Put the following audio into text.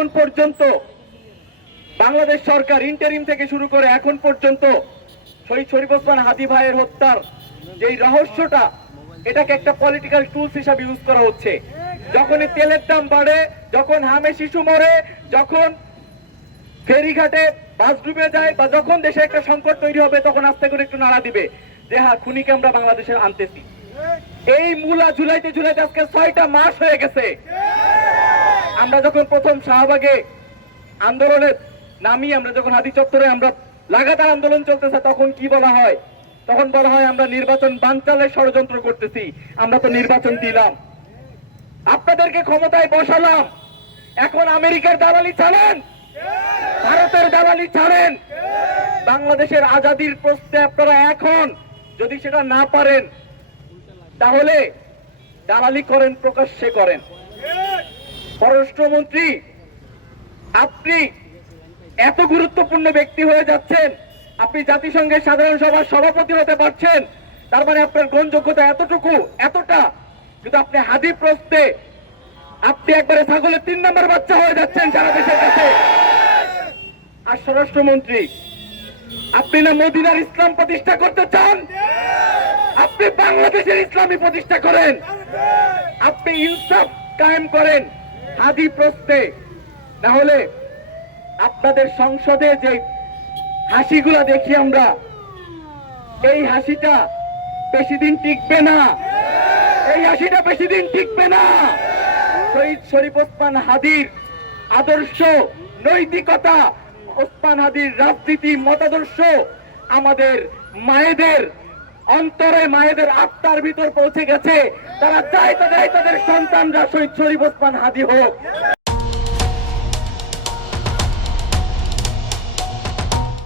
এখন পর্যন্ত বাংলাদেশ সরকার ইন্টারিম থেকে শুরু করে এখন পর্যন্ত শহীদ শরীফ ওসমান হাদী ভাইয়ের হত্যার যেই রহস্যটা, এটাকে একটা পলিটিক্যাল টুলস হিসাবে ইউজ করা হচ্ছে। যখনই তেলের দাম বাড়ে, যখন হামে শিশু মরে, যখন ফেরিঘাটে বাস ডুবে যায়, বা যখন দেশে একটা সংকট তৈরি হবে, তখন আস্তে করে একটু নাড়া দিবে যে হ্যাঁ, খুনিকে আমরা বাংলাদেশে আনতেছি। এই মূলা ঝুলাইতে ঝুলাইতে আজকে 6টা মাস হয়ে গেছে। আমরা যখন প্রথম শাহবাগে আন্দোলনের নামি, আমরা যখন হাদি চত্বরে আমরা লাগাতার আন্দোলন চলতেছে, তখন কি বলা হয়? তখন বলা হয় আমরা নির্বাচন বানচালের ষড়যন্ত্র করতেছি। আমরা তো নির্বাচন দিলাম, আপনাদেরকে ক্ষমতায় বসালাম, এখন আমেরিকার দালালি ছাড়েন, ভারতের দালালি ছাড়েন। বাংলাদেশের আজাদির প্রশ্নে আপনারা এখন যদি সেটা না পারেন, তাহলে দালালি করেন, প্রকাশ্যে করেন। পররাষ্ট্রমন্ত্রী, আপনি এত গুরুত্বপূর্ণ ব্যক্তি হয়ে যাচ্ছেন, আপনি জাতিসংঘের সাধারণ সভার সভাপতি হতে পারছেন, তার মানে আপনার গ্রহণযোগ্যতা এতটুকু, এতটা। কিন্তু আপনি হাদি প্রশ্নে আপনি একবারে ছাগলের 3 নম্বর বাচ্চা হয়ে যাচ্ছেন সারা দেশের কাছে। আর স্বরাষ্ট্রমন্ত্রী, আপনি না মদিনার ইসলাম প্রতিষ্ঠা করতে চান? আপনি বাংলাদেশের ইসলামী প্রতিষ্ঠা করেন, আপনি ইনসাফ কায়েম করেন হাদি প্রশ্নে। না হলে আপনাদের সংসদে যে হাসিগুলা দেখি আমরা, এই হাসিটা বেশি দিন টিকবে না, এই হাসিটা বেশি দিন টিকবে না। শহীদ শরীফ ওসমান হাদীর আদর্শ, নৈতিকতা, ওসমান হাদীর রাজনীতি মতাদর্শ আমাদের মায়েদের অন্তরে, মায়েদের আত্মার ভিতর পৌঁছে গেছে। তারা চায় তাদের সন্তানরা শহীদ শরীফ ওসমান হাদী হোক।